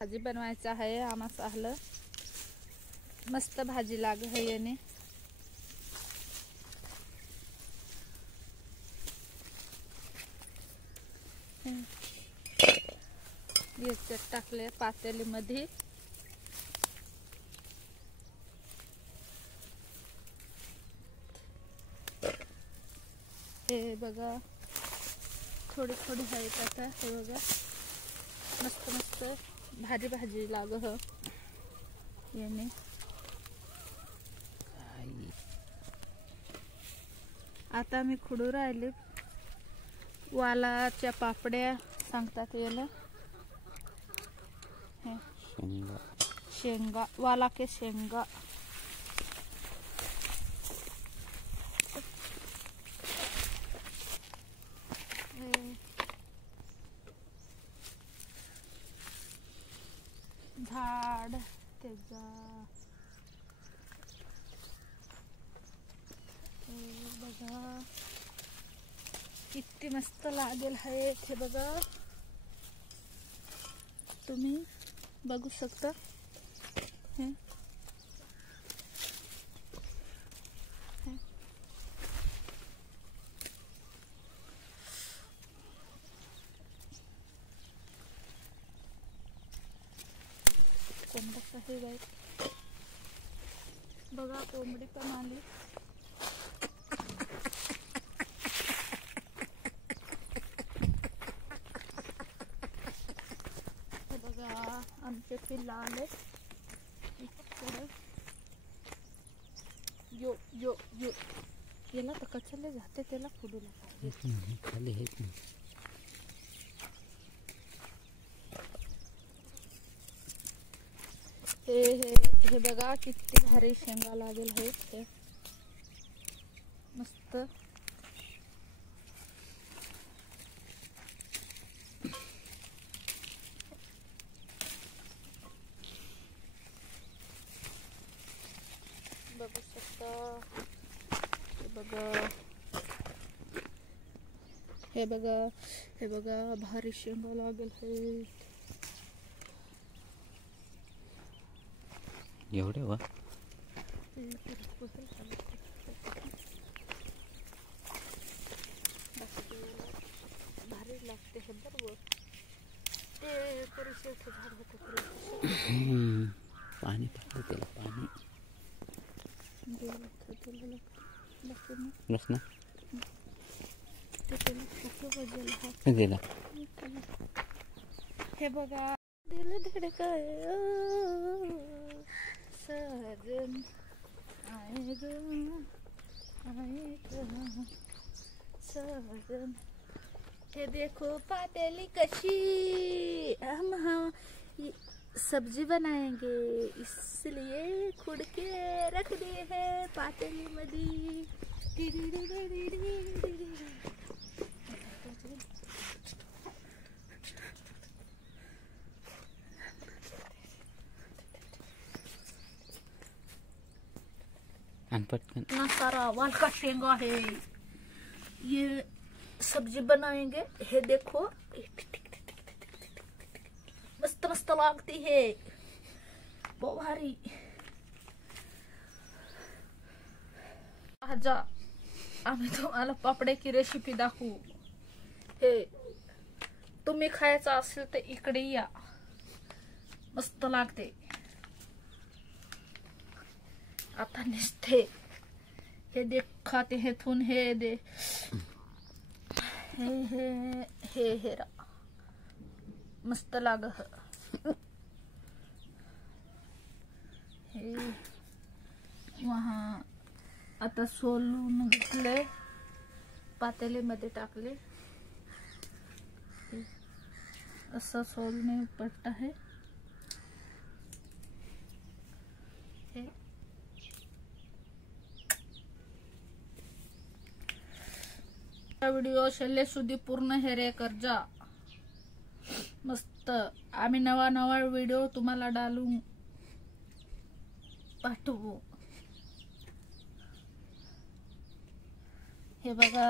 भाजी बनवायचं आहे आम्हाला आलं मस्त भाजी लाग है याने याच्यात टाकले पातेलीमध्ये हे बघा थोडी थोडी आहे आता हे बघा मस्त मस्त भाजी भाजी लाग ह याने आता मी खुडू राहिले वालाच्या पापड्या सांगतात याला शेंगा वाला के शेंगा झाड त्याचा बघा किती मस्त लागेल आहे हे बघा तुम्ही बघू शकता हे कोंबडा आहे बाई बघा कोंबडी पण आली हे बघा आमचे पिल्ला आले इकडे यो यो यो याला तर कचले जाते त्याला फुडू लागते खाली हे हे हे हे बघा किती भारी शेंगा लागेल हे मस्त बघू शकता हे बघा हे बघा हे बघा भारी शेंगा लागेल हे एवढे वा भारी लागते हे बरोबर ते परिसर झाड पाणी टाकलं त्याला पाणी बस ना दिला हे बघा दिल धडकाय सजन आए ग सजन हे देखो पातेली कशी हम सब्जी बनाएंगे इसलिए खुद के रख दिए हैं पातेली मधी इतना सारा वाल का शेंगा है ये सब्जी बनाएंगे हे देखो मस्त मस्त लागती है बहुत भारी आजा आम्ही तुम्हाला पापड्याची रेसिपी दाखवू हे तुम्ही खायचं असेल तर इकडे या मस्त लागते आता निसते हे देख खाते हे थून हे दे हे हे हे हेरा मस्त लाग हे वहाँ आता सोलून घेतले पातेलीमध्ये टाकले असं सोलणे पडत आहे हे व्हिडिओ शेले सुधी पूर्ण हेरे करजा मस्त आम्ही नवा नवा व्हिडिओ तुम्हाला डालून पाठवू हे बघा